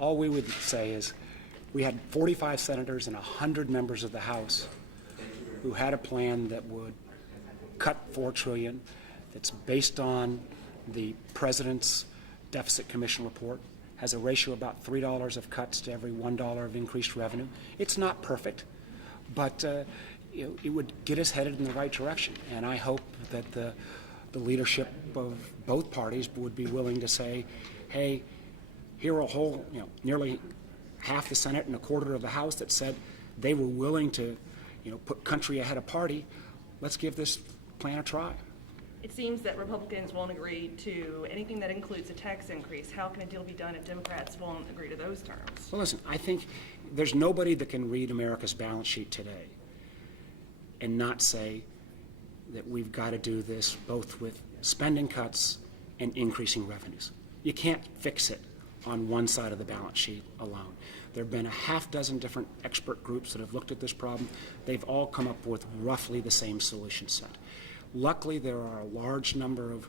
All we would say is we had 45 senators and 100 members of the House who had a plan that would cut $4 trillion, that's based on the president's deficit commission report, has a ratio of about $3 of cuts to every $1 of increased revenue. It's not perfect, but it would get us headed in the right direction. And I hope that the leadership of both parties would be willing to say, hey, here are a whole, nearly half the Senate and a quarter of the House that said they were willing to, put country ahead of party. Let's give this plan a try. It seems that Republicans won't agree to anything that includes a tax increase. How can a deal be done if Democrats won't agree to those terms? Well, listen, I think there's nobody that can read America's balance sheet today and not say that we've got to do this both with spending cuts and increasing revenues. You can't fix it on one side of the balance sheet alone. There have been a half dozen different expert groups that have looked at this problem. They've all come up with roughly the same solution set. Luckily, there are a large number of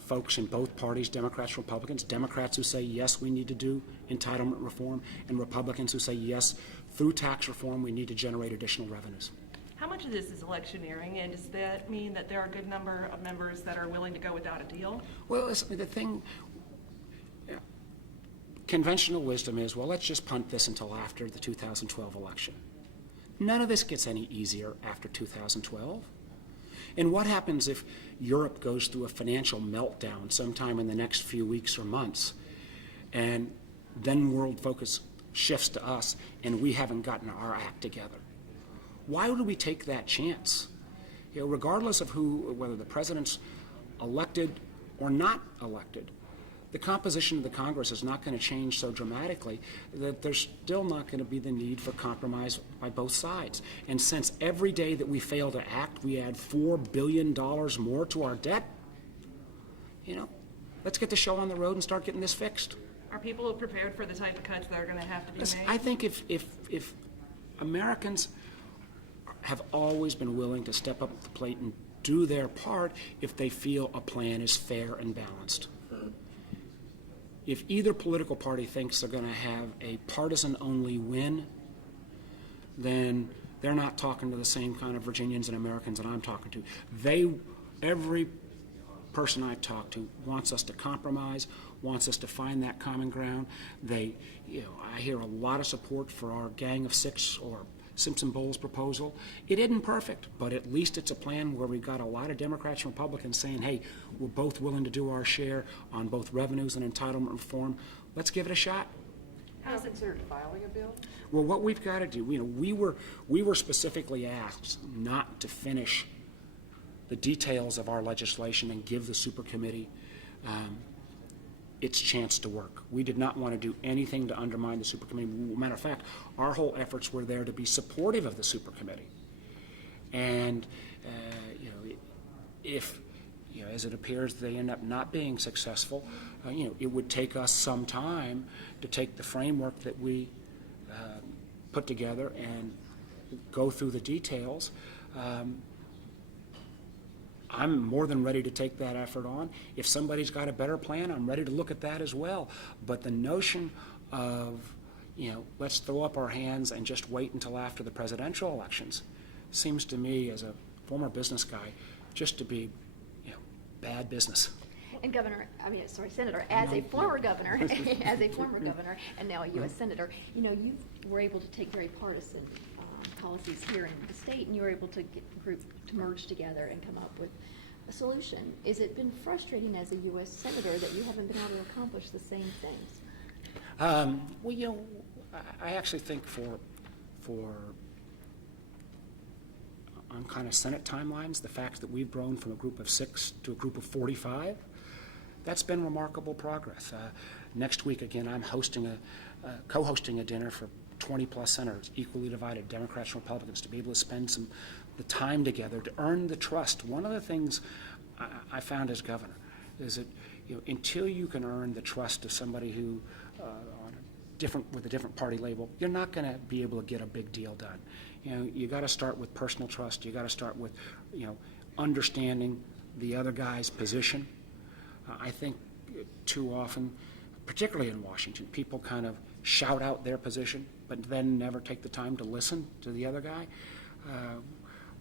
folks in both parties, Democrats and Republicans, Democrats who say, yes, we need to do entitlement reform, and Republicans who say, yes, through tax reform, we need to generate additional revenues. How much of this is electioneering, and does that mean that there are a good number of members that are willing to go without a deal? Well, the thing, conventional wisdom is, well, let's just punt this until after the 2012 election. None of this gets any easier after 2012. And what happens if Europe goes through a financial meltdown sometime in the next few weeks or months, and then world focus shifts to us and we haven't gotten our act together? Why would we take that chance? Regardless of whether the president's elected or not elected, the composition of the Congress is not going to change so dramatically that there's still not going to be the need for compromise by both sides. And since every day that we fail to act, we add $4 billion more to our debt, let's get the show on the road and start getting this fixed. Are people prepared for the type of cuts that are going to have to be made? I think if Americans have always been willing to step up to the plate and do their part if they feel a plan is fair and balanced. If either political party thinks they're going to have a partisan-only win, then they're not talking to the same kind of Virginians and Americans that I'm talking to. Every person I talk to wants us to compromise, wants us to find that common ground. I hear a lot of support for our Gang of Six or Simpson-Bowles proposal. It isn't perfect, but at least it's a plan where we've got a lot of Democrats and Republicans saying, hey, we're both willing to do our share on both revenues and entitlement reform. Let's give it a shot. How is it considered filing a bill? Well, what we've got to do, we were specifically asked not to finish the details of our legislation and give the super committee its chance to work. We did not want to do anything to undermine the super committee. Matter of fact, our whole efforts were there to be supportive of the super committee. And if as it appears they end up not being successful, it would take us some time to take the framework that we put together and go through the details. I'm more than ready to take that effort on. If somebody's got a better plan, I'm ready to look at that as well. But the notion of, let's throw up our hands and just wait until after the presidential elections seems to me, as a former business guy, just to be, bad business. And Senator, as a former governor, and now a U.S. Senator, you were able to take very partisan policies here in the state, and you were able to get the group to merge together and come up with a solution. Has it been frustrating as a U.S. Senator that you haven't been able to accomplish the same things? Well, I actually think for on kind of Senate timelines, the fact that we've grown from a group of 6 to a group of 45, that's been remarkable progress. Next week, again, I'm co-hosting a dinner for 20-plus senators, equally divided, Democrats and Republicans, to be able to spend the time together to earn the trust. One of the things I found as governor is that until you can earn the trust of somebody who with a different party label, you're not going to be able to get a big deal done. You got to start with personal trust. You got to start with understanding the other guy's position. I think too often particularly in Washington, people kind of shout out their position, but then never take the time to listen to the other guy.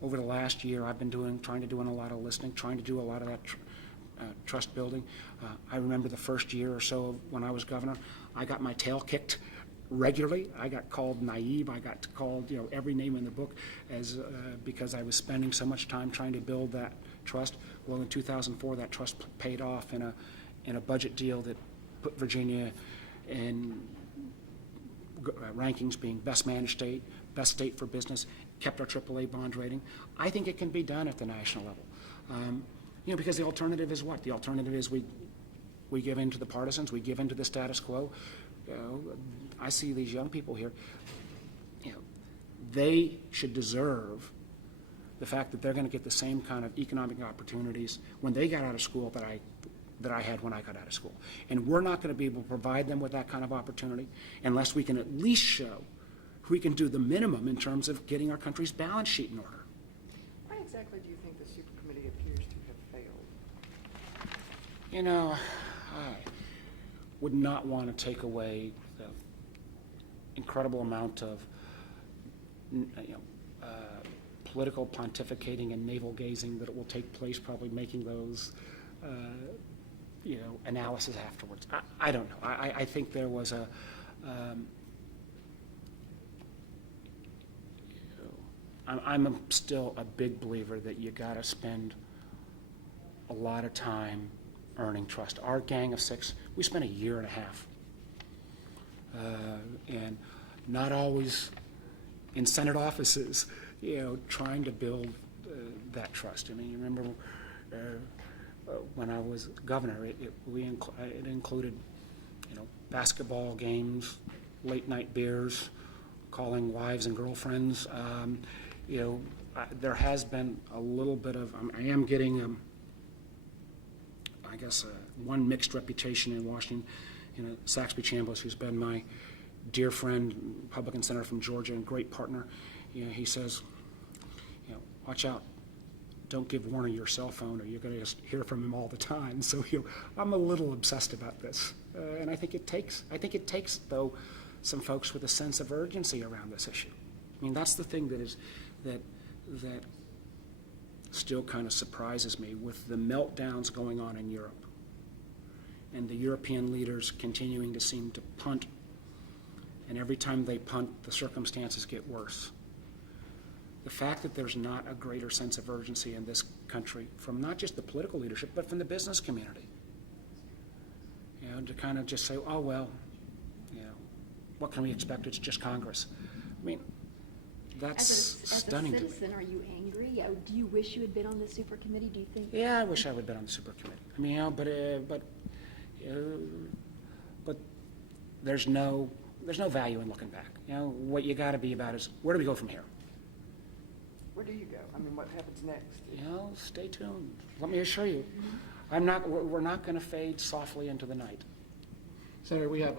Over the last year, I've been trying to do a lot of listening, trying to do a lot of that trust building. I remember the first year or so when I was governor, I got my tail kicked regularly. I got called naive. I got called, every name in the book because I was spending so much time trying to build that trust. Well, in 2004, that trust paid off in a budget deal that put Virginia in rankings being best managed state, best state for business, kept our AAA bond rating. I think it can be done at the national level. Because the alternative is what? The alternative is we give in to the partisans, we give in to the status quo. I see these young people here, they should deserve the fact that they're going to get the same kind of economic opportunities when they got out of school that I had when I got out of school. And we're not going to be able to provide them with that kind of opportunity unless we can at least show we can do the minimum in terms of getting our country's balance sheet in order. Why exactly do you think the super committee appears to have failed? I would not want to take away the incredible amount of political pontificating and navel-gazing that it will take place, probably making those analysis afterwards. I don't know. I think there was I'm still a big believer that you got to spend a lot of time earning trust. Our gang of six, we spent a year and a half, and not always in Senate offices, trying to build that trust. I mean, you remember when I was governor, it included, basketball games, late night beers, calling wives and girlfriends. There has been a little bit of, I am getting, one mixed reputation in Washington. Saxby Chambliss, who's been my dear friend, Republican senator from Georgia and great partner, he says, watch out. Don't give Warner your cell phone or you're going to just hear from him all the time. So I'm a little obsessed about this. And I think it takes, though, some folks with a sense of urgency around this issue. I mean, that's the thing that still kind of surprises me with the meltdowns going on in Europe and the European leaders continuing to seem to punt, and every time they punt, the circumstances get worse. The fact that there's not a greater sense of urgency in this country from not just the political leadership, but from the business community, to kind of just say, oh, well, what can we expect? It's just Congress. I mean, that's stunning to me. As a citizen, are you angry? Do you wish you had been on the super committee? Do you think? Yeah, I wish I would have been on the super committee. I mean, but there's no value in looking back. What you got to be about is where do we go from here? Where do you go? I mean, what happens next? Stay tuned. Let me assure you, we're not going to fade softly into the night. Senator, we have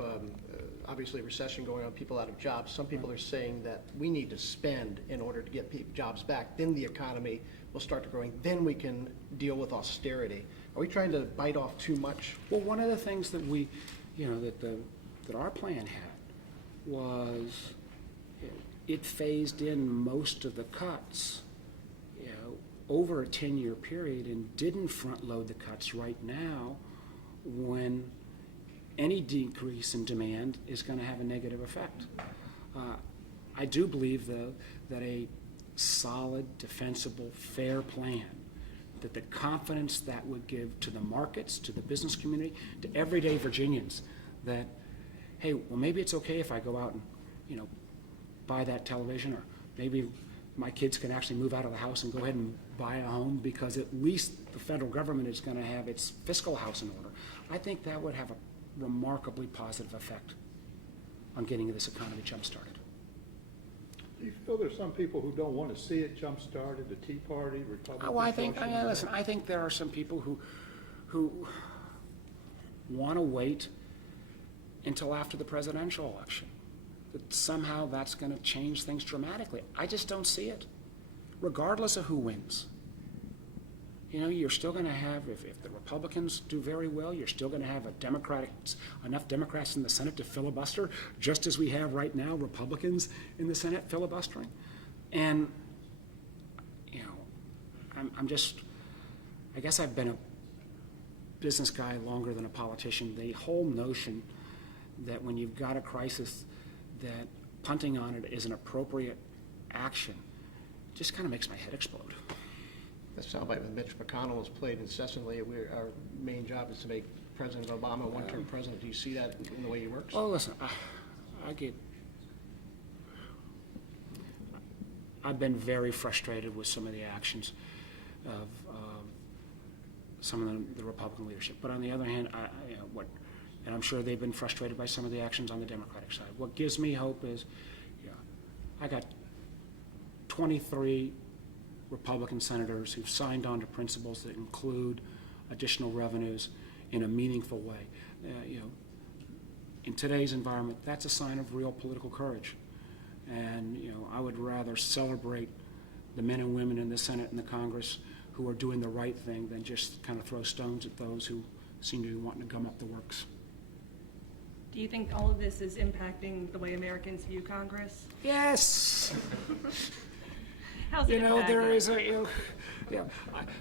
obviously a recession going on, people out of jobs. Some people are saying that we need to spend in order to get jobs back. Then the economy will start to growing. Then we can deal with austerity. Are we trying to bite off too much? Well, one of the things that we, that our plan had was it phased in most of the cuts, over a 10-year period and didn't front load the cuts right now when any decrease in demand is going to have a negative effect. I do believe, though, that a solid, defensible, fair plan, that the confidence that would give to the markets, to the business community, to everyday Virginians, that, hey, well, maybe it's okay if I go out and, buy that television, or maybe my kids can actually move out of the house and go ahead and buy a home because at least the federal government is going to have its fiscal house in order. I think that would have a remarkably positive effect on getting this economy jump-started. Do you feel there's some people who don't want to see it jump-started, the Tea Party, Republicans? Oh, I think there are some people who want to wait until after the presidential election, that somehow that's going to change things dramatically. I just don't see it, regardless of who wins. you know, you're still going to have, if the Republicans do very well, you're still going to have enough Democrats in the Senate to filibuster, just as we have right now Republicans in the Senate filibustering. And, you know, I guess I've been a business guy longer than a politician. The whole notion that when you've got a crisis, that punting on it is an appropriate action just kind of makes my head explode. That soundbite with Mitch McConnell is played incessantly. Our main job is to make President Obama a one-term president. Do you see that in the way he works? Oh, listen, I've been very frustrated with some of the actions of some of the Republican leadership. But on the other hand, and I'm sure they've been frustrated by some of the actions on the Democratic side. What gives me hope is, I got 23 Republican senators who've signed on to principles that include additional revenues in a meaningful way. In today's environment, that's a sign of real political courage. And I would rather celebrate the men and women in the Senate and the Congress who are doing the right thing than just kind of throw stones at those who seem to be wanting to gum up the works. Do you think all of this is impacting the way Americans view Congress? Yes. How's it There impacting? is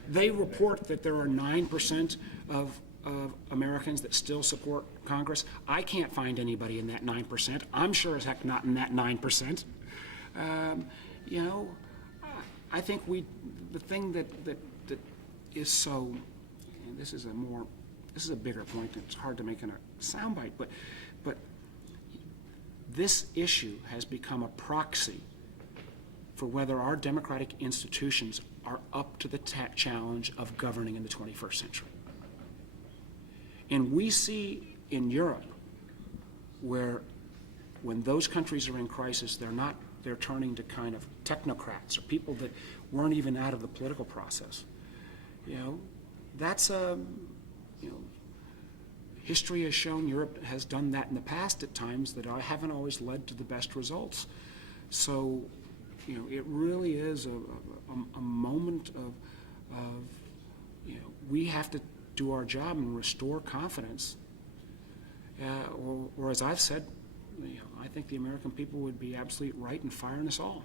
they report that there are 9% of Americans that still support Congress. I can't find anybody in that 9%. I'm sure as heck not in that 9%. I think the thing that is so, and this is a bigger point. It's hard to make in a soundbite, but this issue has become a proxy for whether our democratic institutions are up to the challenge of governing in the 21st century. And we see in Europe where when those countries are in crisis, they're turning to kind of technocrats or people that weren't even out of the political process. That's history has shown Europe has done that in the past at times that haven't always led to the best results. So, it really is a moment of we have to do our job and restore confidence. Or as I've said, I think the American people would be absolutely right in firing us all.